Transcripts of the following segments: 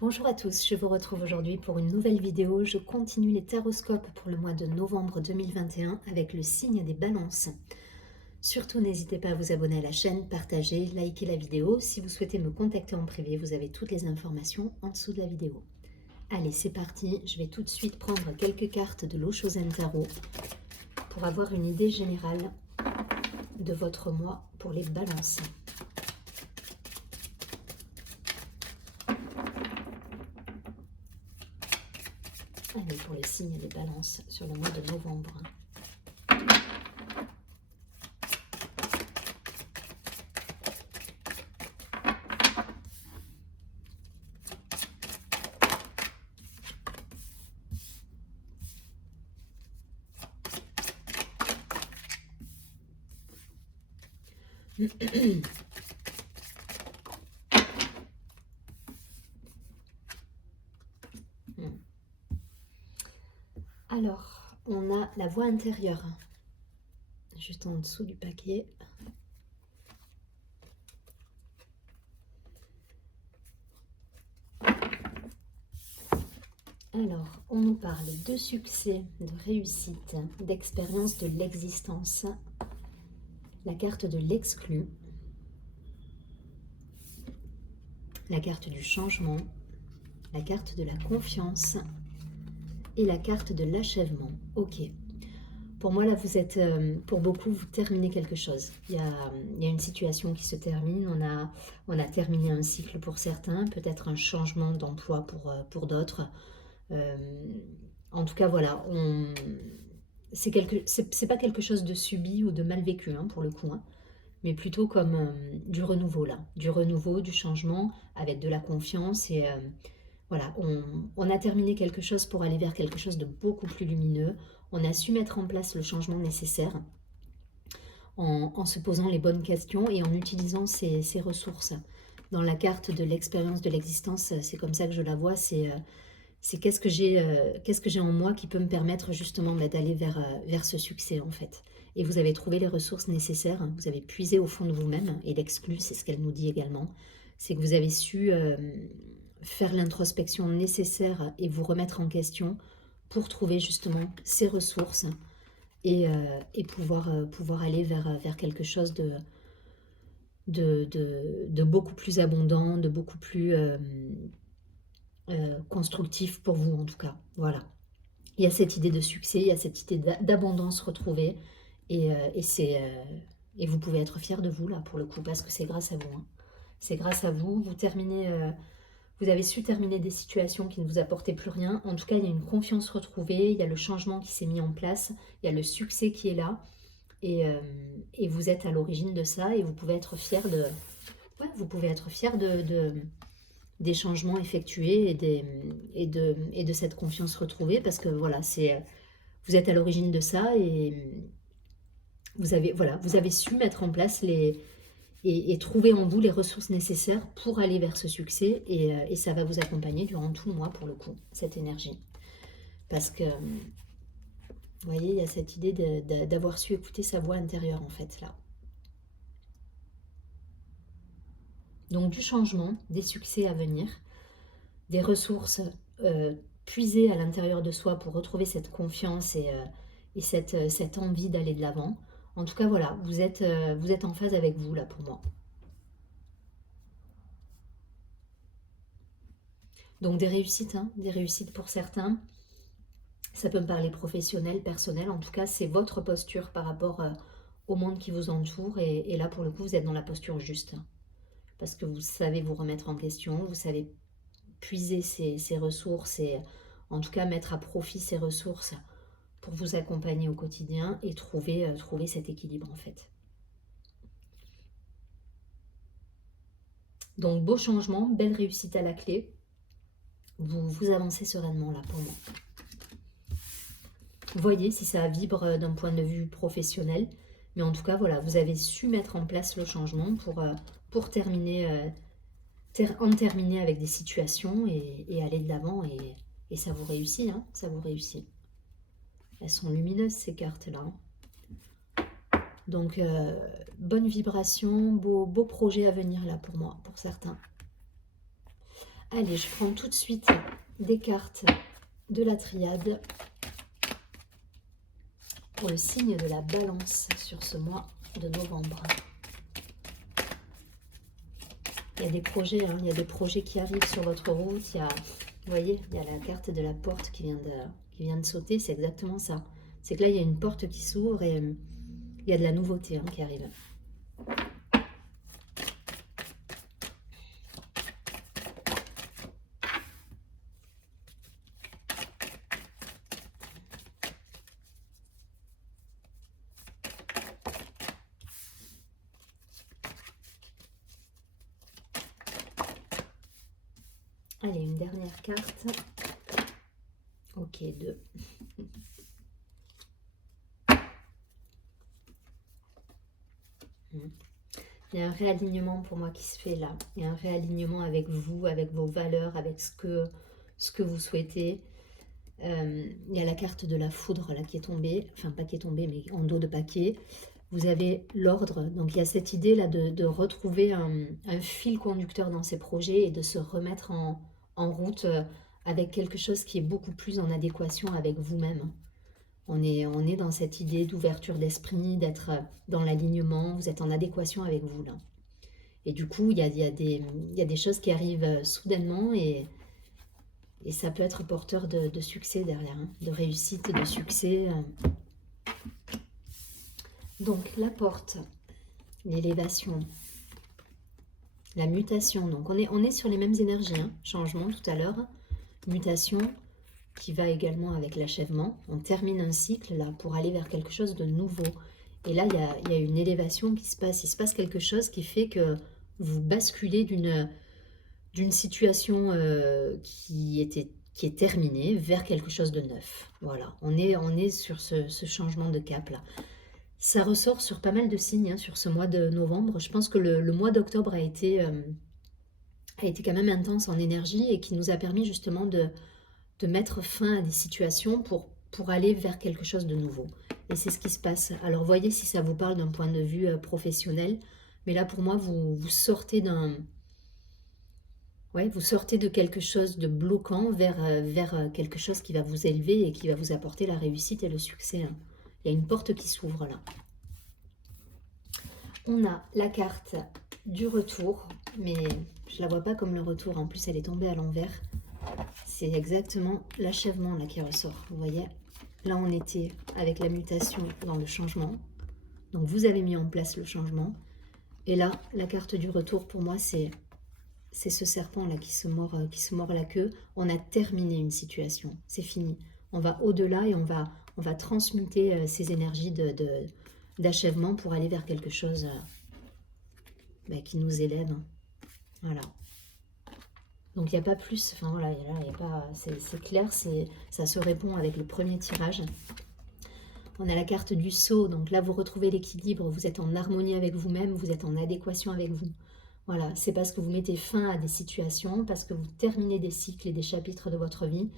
Bonjour à tous, je vous retrouve aujourd'hui pour une nouvelle vidéo. Je continue les taroscopes pour le mois de novembre 2021 avec le signe des balances. Surtout n'hésitez pas à vous abonner à la chaîne, partager, liker la vidéo. Si vous souhaitez me contacter en privé, vous avez toutes les informations en dessous de la vidéo. Allez, c'est parti, je vais tout de suite prendre quelques cartes de l'Oshozen Tarot pour avoir une idée générale de votre mois pour les balances. Allez, pour le signe des balances sur le mois de novembre. Alors, on a la voix intérieure, juste en dessous du paquet. Alors, on nous parle de succès, de réussite, d'expérience de l'existence, la carte de l'exclu, la carte du changement, la carte de la confiance et la carte de l'achèvement. Ok. Pour moi, là, vous êtes, pour beaucoup, vous terminez quelque chose. Il y a une situation qui se termine. On a terminé un cycle pour certains, peut-être un changement d'emploi pour d'autres. En tout cas, voilà, c'est pas quelque chose de subi ou de mal vécu, hein, pour le coup, hein, mais plutôt comme du renouveau, là. Du renouveau, du changement, avec de la confiance. Et voilà, on a terminé quelque chose pour aller vers quelque chose de beaucoup plus lumineux. On a su mettre en place le changement nécessaire en se posant les bonnes questions et en utilisant ces ressources. Dans la carte de l'expérience de l'existence, c'est comme ça que je la vois, c'est qu'est-ce que j'ai en moi qui peut me permettre justement d'aller vers ce succès en fait. Et vous avez trouvé les ressources nécessaires, hein, vous avez puisé au fond de vous-même, et l'exclu, c'est ce qu'elle nous dit également, c'est que vous avez su faire l'introspection nécessaire et vous remettre en question pour trouver justement ces ressources et pouvoir aller vers quelque chose de beaucoup plus abondant, de beaucoup plus constructif pour vous en tout cas. Voilà. Il y a cette idée de succès, il y a cette idée d'abondance retrouvée et vous pouvez être fiers de vous là pour le coup parce que c'est grâce à vous. Hein. C'est grâce à vous, vous avez su terminer des situations qui ne vous apportaient plus rien. En tout cas, il y a une confiance retrouvée, il y a le changement qui s'est mis en place, il y a le succès qui est là et vous êtes à l'origine de ça et vous pouvez être fiers vous pouvez être fiers des changements effectués et de cette confiance retrouvée parce que voilà, vous êtes à l'origine de ça et vous avez su mettre en place et trouver en vous les ressources nécessaires pour aller vers ce succès et ça va vous accompagner durant tout le mois pour le coup, cette énergie. Parce que, vous voyez, il y a cette idée d'avoir su écouter sa voix intérieure en fait là. Donc du changement, des succès à venir, des ressources puisées à l'intérieur de soi pour retrouver cette confiance et cette envie d'aller de l'avant. En tout cas, voilà, vous êtes en phase avec vous, là, pour moi. Donc des réussites pour certains. Ça peut me parler professionnel, personnel. En tout cas, c'est votre posture par rapport au monde qui vous entoure. Et là, pour le coup, vous êtes dans la posture juste. Parce que vous savez vous remettre en question, vous savez puiser ces ressources et en tout cas mettre à profit ces ressources pour vous accompagner au quotidien et trouver cet équilibre en fait. Donc beau changement, belle réussite à la clé. Vous avancez sereinement là pour moi. Voyez si ça vibre d'un point de vue professionnel. Mais en tout cas, voilà, vous avez su mettre en place le changement pour terminer, en terminer avec des situations et aller de l'avant. Et ça vous réussit, hein, ça vous réussit. Elles sont lumineuses ces cartes-là. Donc, bonne vibration, beau projet à venir là pour moi, pour certains. Allez, je prends tout de suite des cartes de la triade pour le signe de la balance sur ce mois de novembre. Il y a des projets, hein, il y a des projets qui arrivent sur votre route. Il y a, vous voyez, il y a la carte de la porte qui vient de sauter, c'est exactement ça. C'est que là, il y a une porte qui s'ouvre et il y a de la nouveauté qui arrive. Allez, une dernière carte. Ok, 2. Il y a un réalignement pour moi qui se fait là. Il y a un réalignement avec vous, avec vos valeurs, avec ce que vous souhaitez. Il y a la carte de la foudre là qui est tombée. Enfin, pas qui est tombée, mais en dos de paquet. Vous avez l'ordre. Donc, il y a cette idée là de retrouver un fil conducteur dans ces projets et de se remettre en route avec quelque chose qui est beaucoup plus en adéquation avec vous-même. On est dans cette idée d'ouverture d'esprit, d'être dans l'alignement, vous êtes en adéquation avec vous là. Et du coup, il y a des choses qui arrivent soudainement et ça peut être porteur de succès derrière, hein, de réussite, de succès. Donc la porte, l'élévation, la mutation. Donc on est sur les mêmes énergies, hein, changement tout à l'heure, mutation, qui va également avec l'achèvement. On termine un cycle là pour aller vers quelque chose de nouveau. Et là, il y a une élévation qui se passe. Il se passe quelque chose qui fait que vous basculez d'une situation qui est terminée vers quelque chose de neuf. Voilà, on est sur ce changement de cap là. Ça ressort sur pas mal de signes hein, sur ce mois de novembre. Je pense que le mois d'octobre a été quand même intense en énergie et qui nous a permis justement de mettre fin à des situations pour aller vers quelque chose de nouveau. Et c'est ce qui se passe. Alors voyez si ça vous parle d'un point de vue professionnel, mais là pour moi vous sortez vous sortez de quelque chose de bloquant vers quelque chose qui va vous élever et qui va vous apporter la réussite et le succès. Hein. Il y a une porte qui s'ouvre là. On a la carte du retour, mais je la vois pas comme le retour. En plus, elle est tombée à l'envers. C'est exactement l'achèvement là qui ressort. Vous voyez, là on était avec la mutation dans le changement. Donc vous avez mis en place le changement. Et là, la carte du retour pour moi, c'est ce serpent là qui se mord la queue. On a terminé une situation. C'est fini. On va au-delà et on va transmuter ces énergies d'achèvement pour aller vers quelque chose qui nous élève. Voilà. Donc il n'y a pas plus, enfin voilà, il y a pas, c'est clair, ça se répond avec le premier tirage. On a la carte du sceau, donc là vous retrouvez l'équilibre, vous êtes en harmonie avec vous-même, vous êtes en adéquation avec vous. Voilà, c'est parce que vous mettez fin à des situations, parce que vous terminez des cycles et des chapitres de votre vie,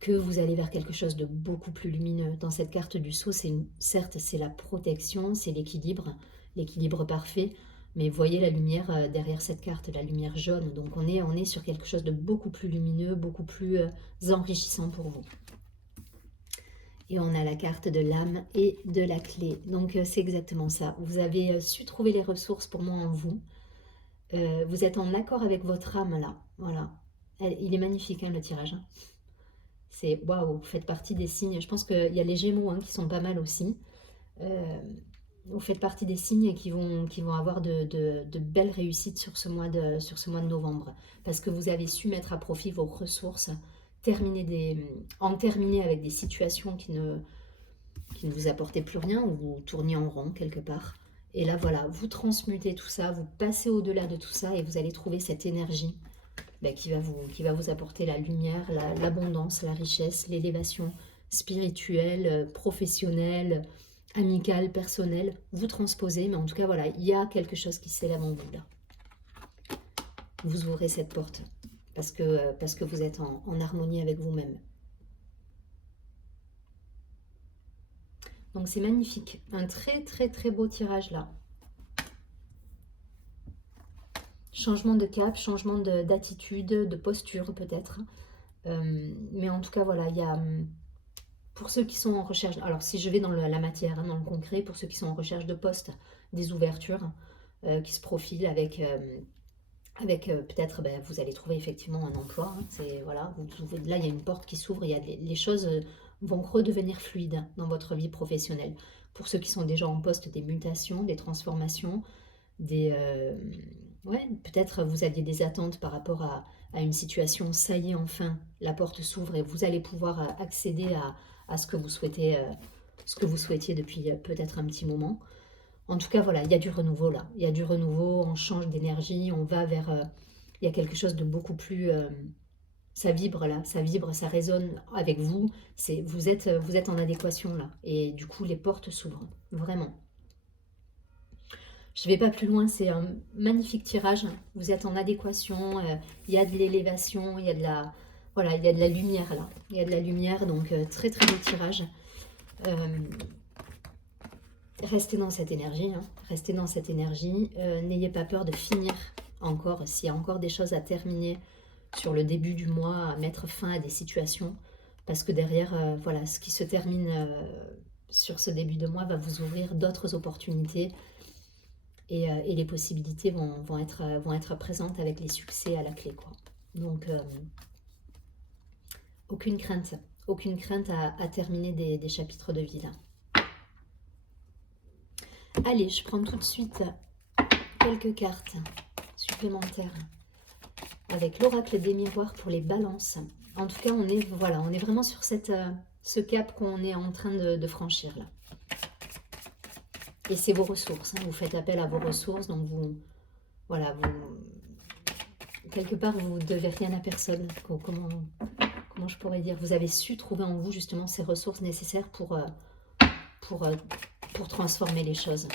que vous allez vers quelque chose de beaucoup plus lumineux. Dans cette carte du sceau, certes c'est la protection, c'est l'équilibre parfait, mais voyez la lumière derrière cette carte, la lumière jaune. Donc on est sur quelque chose de beaucoup plus lumineux, beaucoup plus enrichissant pour vous. Et on a la carte de l'âme et de la clé. Donc c'est exactement ça. Vous avez su trouver les ressources pour moi en vous. Vous êtes en accord avec votre âme là. Voilà. Il est magnifique hein, le tirage. Hein. C'est waouh, vous faites partie des signes. Je pense qu'il y a les Gémeaux hein, qui sont pas mal aussi. Vous faites partie des signes qui vont avoir de belles réussites sur ce mois de novembre. Parce que vous avez su mettre à profit vos ressources, en terminer avec des situations qui ne vous apportaient plus rien, ou vous tourniez en rond quelque part. Et là, voilà, vous transmutez tout ça, vous passez au-delà de tout ça et vous allez trouver cette énergie qui va vous apporter la lumière, l'abondance, la richesse, l'élévation spirituelle, professionnelle, amicale, personnelle. Vous transposez, mais en tout cas, voilà, il y a quelque chose qui s'élève en vous là. Vous ouvrez cette porte parce que vous êtes en harmonie avec vous-même. Donc c'est magnifique, un très très très beau tirage là. changement de cap, changement d'attitude, de posture peut-être. Mais en tout cas, voilà, il y a, pour ceux qui sont en recherche, alors si je vais dans la matière, hein, dans le concret, pour ceux qui sont en recherche de poste, des ouvertures qui se profilent avec peut-être, ben, vous allez trouver effectivement un emploi. Hein, c'est, voilà, là, il y a une porte qui s'ouvre, les choses vont redevenir fluides dans votre vie professionnelle. Pour ceux qui sont déjà en poste, des mutations, des transformations, ouais, peut-être vous aviez des attentes par rapport à une situation, ça y est, enfin, la porte s'ouvre et vous allez pouvoir accéder à ce que vous souhaitez, ce que vous souhaitiez depuis peut-être un petit moment. En tout cas, voilà, il y a du renouveau là. Il y a du renouveau, on change d'énergie, on va vers... il y a quelque chose de beaucoup plus... ça vibre là, ça vibre, ça résonne avec vous. Vous êtes en adéquation là. Et du coup, les portes s'ouvrent, vraiment. Je ne vais pas plus loin, c'est un magnifique tirage. Vous êtes en adéquation, il y a de l'élévation, il y a de la... Voilà, il y a de la lumière là. Il y a de la lumière, donc très très beau tirage. Restez dans cette énergie, hein. Restez dans cette énergie. N'ayez pas peur de finir encore, s'il y a encore des choses à terminer sur le début du mois, à mettre fin à des situations. Parce que derrière, voilà, ce qui se termine sur ce début de mois va vous ouvrir d'autres opportunités. Et les possibilités vont être présentes avec les succès à la clé, quoi. Donc, aucune crainte à terminer des chapitres de vie, là. Allez, je prends tout de suite quelques cartes supplémentaires avec l'oracle des miroirs pour les balances. En tout cas, on est vraiment sur ce cap qu'on est en train de franchir, là. Et c'est vos ressources, hein. Vous faites appel à vos ressources, donc voilà, quelque part, vous ne devez rien à personne. Comment je pourrais dire? Vous avez su trouver en vous justement ces ressources nécessaires pour transformer les choses.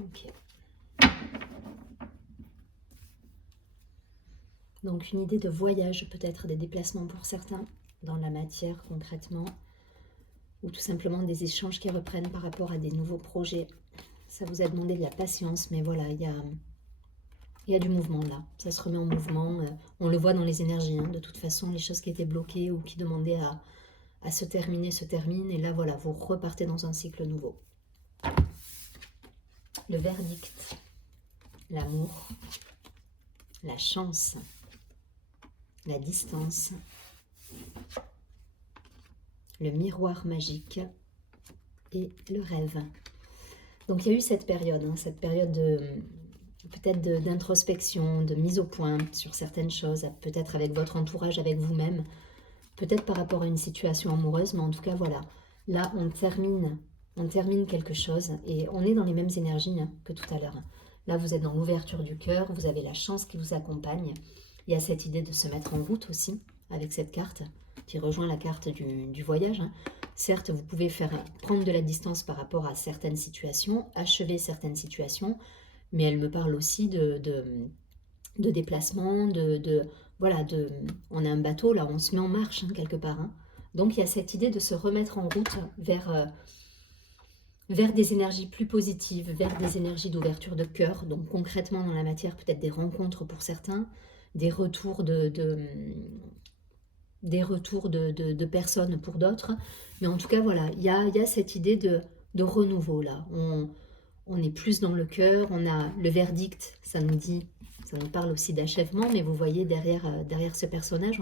Ok. Donc une idée de voyage, peut-être des déplacements pour certains, dans la matière concrètement, ou tout simplement des échanges qui reprennent par rapport à des nouveaux projets. Ça vous a demandé de la patience, mais voilà, il y a du mouvement là. Ça se remet en mouvement. On le voit dans les énergies, hein. De toute façon, les choses qui étaient bloquées ou qui demandaient à se terminer se terminent. Et là, voilà, vous repartez dans un cycle nouveau. Le verdict, l'amour, la chance, la distance, le miroir magique et le rêve. Donc il y a eu cette période, hein, peut-être d'introspection, de mise au point sur certaines choses, peut-être avec votre entourage, avec vous-même, peut-être par rapport à une situation amoureuse, mais en tout cas voilà, là on termine quelque chose et on est dans les mêmes énergies, hein, que tout à l'heure. Là vous êtes dans l'ouverture du cœur, vous avez la chance qui vous accompagne. Il y a cette idée de se mettre en route aussi avec cette carte qui rejoint la carte du voyage, hein. Certes, vous pouvez prendre de la distance par rapport à certaines situations, achever certaines situations, mais elle me parle aussi de déplacement, voilà, on a un bateau, là, on se met en marche, hein, quelque part, hein. Donc, il y a cette idée de se remettre en route vers des énergies plus positives, vers des énergies d'ouverture de cœur. Donc, concrètement, dans la matière, peut-être des rencontres pour certains, des retours de personnes pour d'autres. Mais en tout cas, voilà, il y a cette idée de renouveau, là. On est plus dans le cœur, on a le verdict, ça nous parle aussi d'achèvement, mais vous voyez, derrière ce personnage,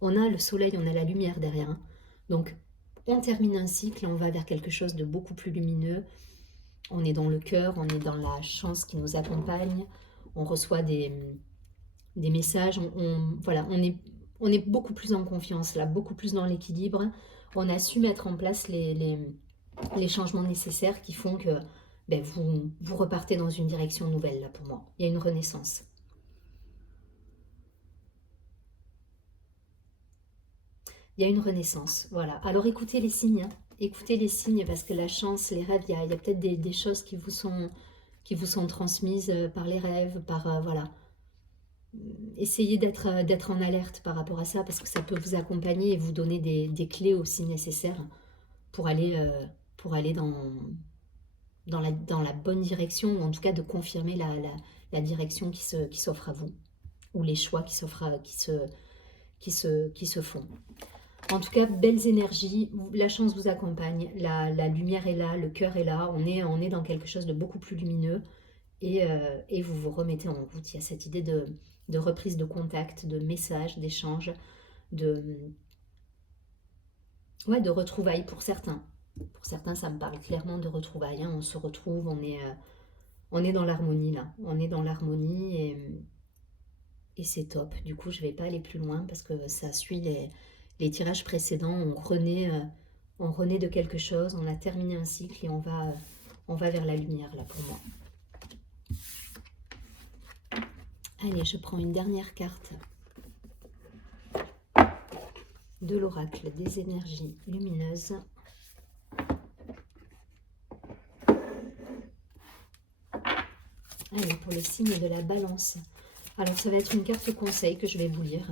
on a le soleil, on a la lumière derrière, hein. Donc, on termine un cycle et on va vers quelque chose de beaucoup plus lumineux. On est dans le cœur, on est dans la chance qui nous accompagne, on reçoit des messages, voilà, on est beaucoup plus en confiance là, beaucoup plus dans l'équilibre. On a su mettre en place les changements nécessaires qui font que vous repartez dans une direction nouvelle là pour moi. Il y a une renaissance. il y a une renaissance, voilà. Alors écoutez les signes, hein. Écoutez les signes parce que la chance, les rêves, il y a peut-être des choses qui vous sont transmises par les rêves, par, voilà. Essayez d'être en alerte par rapport à ça parce que ça peut vous accompagner et vous donner des clés aussi nécessaires pour aller dans la bonne direction, ou en tout cas de confirmer la direction qui s'offre à vous, ou les choix qui se font. En tout cas, belles énergies, la chance vous accompagne, la lumière est là, le cœur est là, on est dans quelque chose de beaucoup plus lumineux, et vous vous remettez en route. Il y a cette idée de reprise de contact, de message, d'échange, ouais, de retrouvailles pour certains. Pour certains, ça me parle clairement de retrouvailles, hein. On se retrouve, on est dans l'harmonie là, on est dans l'harmonie, et c'est top. Du coup, je vais pas aller plus loin parce que ça suit les tirages précédents. On renaît de quelque chose, on a terminé un cycle et on va vers la lumière là pour moi. Allez, je prends une dernière carte de l'oracle des énergies lumineuses. Allez, pour le signe de la balance. Alors, ça va être une carte conseil que je vais vous lire.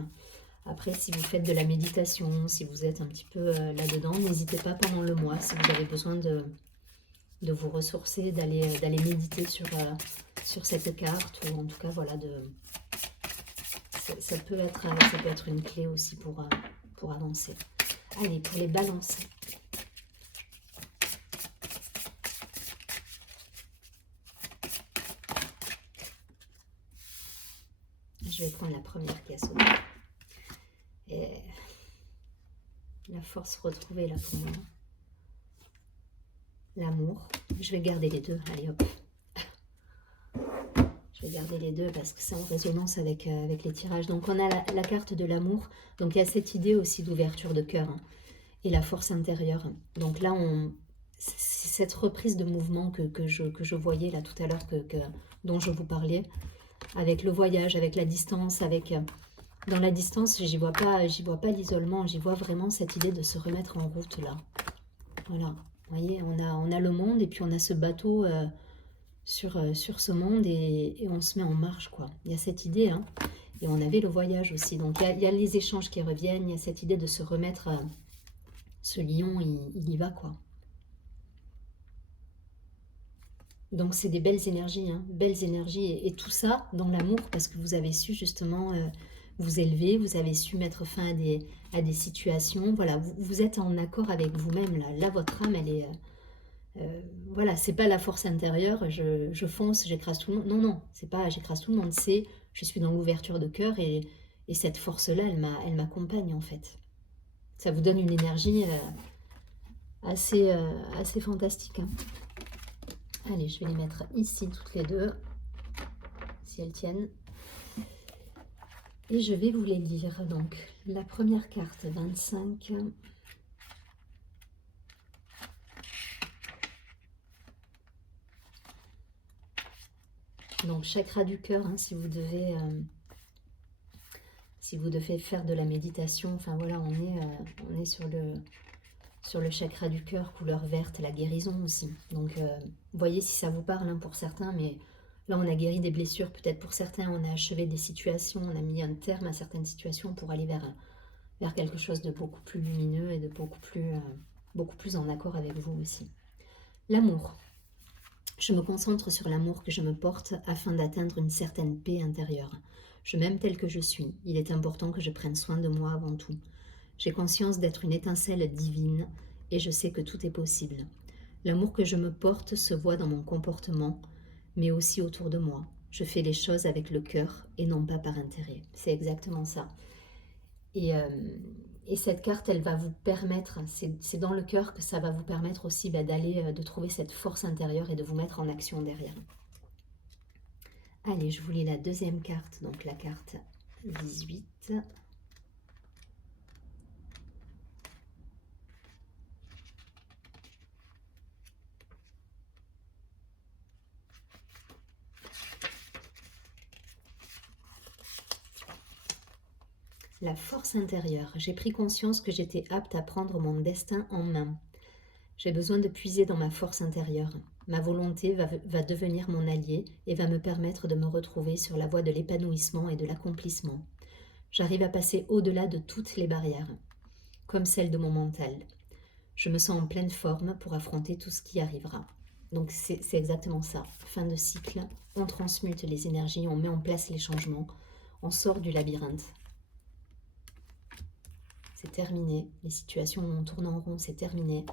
Après, si vous faites de la méditation, si vous êtes un petit peu là-dedans, n'hésitez pas pendant le mois, si vous avez besoin de vous ressourcer, d'aller méditer sur cette carte, ou en tout cas, voilà, ça peut être une clé aussi pour avancer. Allez, pour les balances. Je vais prendre la première caisse au début. Et la force retrouvée là pour moi. L'amour. Je vais garder les deux. Allez hop. Je vais garder les deux parce que c'est en résonance avec les tirages. Donc on a la carte de l'amour. Donc il y a cette idée aussi d'ouverture de cœur, hein, et la force intérieure. Donc là, c'est cette reprise de mouvement que je voyais là tout à l'heure, dont je vous parlais, avec le voyage, avec la distance, dans la distance, j'y vois pas l'isolement, j'y vois vraiment cette idée de se remettre en route là. Voilà, vous voyez, on a le monde et puis on a ce bateau sur ce monde, et on se met en marche, quoi. Il y a cette idée, hein. Et on avait le voyage aussi, donc il y a les échanges qui reviennent, il y a cette idée de se remettre, ce lion, il y va, quoi. Donc c'est des belles énergies, hein, belles énergies, et tout ça dans l'amour, parce que vous avez su justement vous élever, vous avez su mettre fin à des situations, voilà, vous êtes en accord avec vous-même, là, votre âme, elle est, voilà, c'est pas la force intérieure, je fonce, j'écrase tout le monde, non, c'est pas j'écrase tout le monde, c'est je suis dans l'ouverture de cœur, et cette force-là, elle m'accompagne en fait. Ça vous donne une énergie assez fantastique, hein. Allez, je vais les mettre ici toutes les deux, si elles tiennent. Et je vais vous les lire. Donc, la première carte, 25. Donc, chakra du cœur, hein, si vous devez faire de la méditation. Enfin, voilà, on est sur le chakra du cœur, couleur verte, la guérison aussi. Donc, voyez si ça vous parle, hein, pour certains, mais là, on a guéri des blessures. Peut-être pour certains, on a achevé des situations, on a mis un terme à certaines situations pour aller vers quelque chose de beaucoup plus lumineux et de beaucoup plus en accord avec vous aussi. L'amour. Je me concentre sur l'amour que je me porte afin d'atteindre une certaine paix intérieure. Je m'aime tel que je suis. Il est important que je prenne soin de moi avant tout. J'ai conscience d'être une étincelle divine et je sais que tout est possible. L'amour que je me porte se voit dans mon comportement, mais aussi autour de moi. Je fais les choses avec le cœur et non pas par intérêt. C'est exactement ça. Et cette carte, elle va vous permettre, c'est dans le cœur que ça va vous permettre aussi de trouver cette force intérieure et de vous mettre en action derrière. Allez, je vous lis la deuxième carte, donc la carte 18. La force intérieure. J'ai pris conscience que j'étais apte à prendre mon destin en main. J'ai besoin de puiser dans ma force intérieure. Ma volonté va devenir mon allié et va me permettre de me retrouver sur la voie de l'épanouissement et de l'accomplissement. J'arrive à passer au-delà de toutes les barrières, comme celle de mon mental. Je me sens en pleine forme pour affronter tout ce qui arrivera. Donc c'est exactement ça. Fin de cycle, on transmute les énergies, on met en place les changements, on sort du labyrinthe. C'est terminé. Les situations où on tourne en rond, c'est terminé.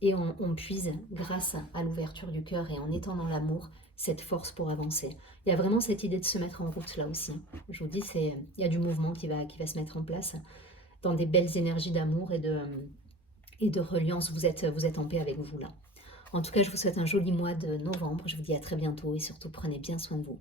Et on puise, grâce à l'ouverture du cœur et en étant dans l'amour, cette force pour avancer. Il y a vraiment cette idée de se mettre en route là aussi. Je vous dis, il y a du mouvement qui va se mettre en place dans des belles énergies d'amour et de reliance. Vous êtes en paix avec vous là. En tout cas, je vous souhaite un joli mois de novembre. Je vous dis à très bientôt et surtout prenez bien soin de vous.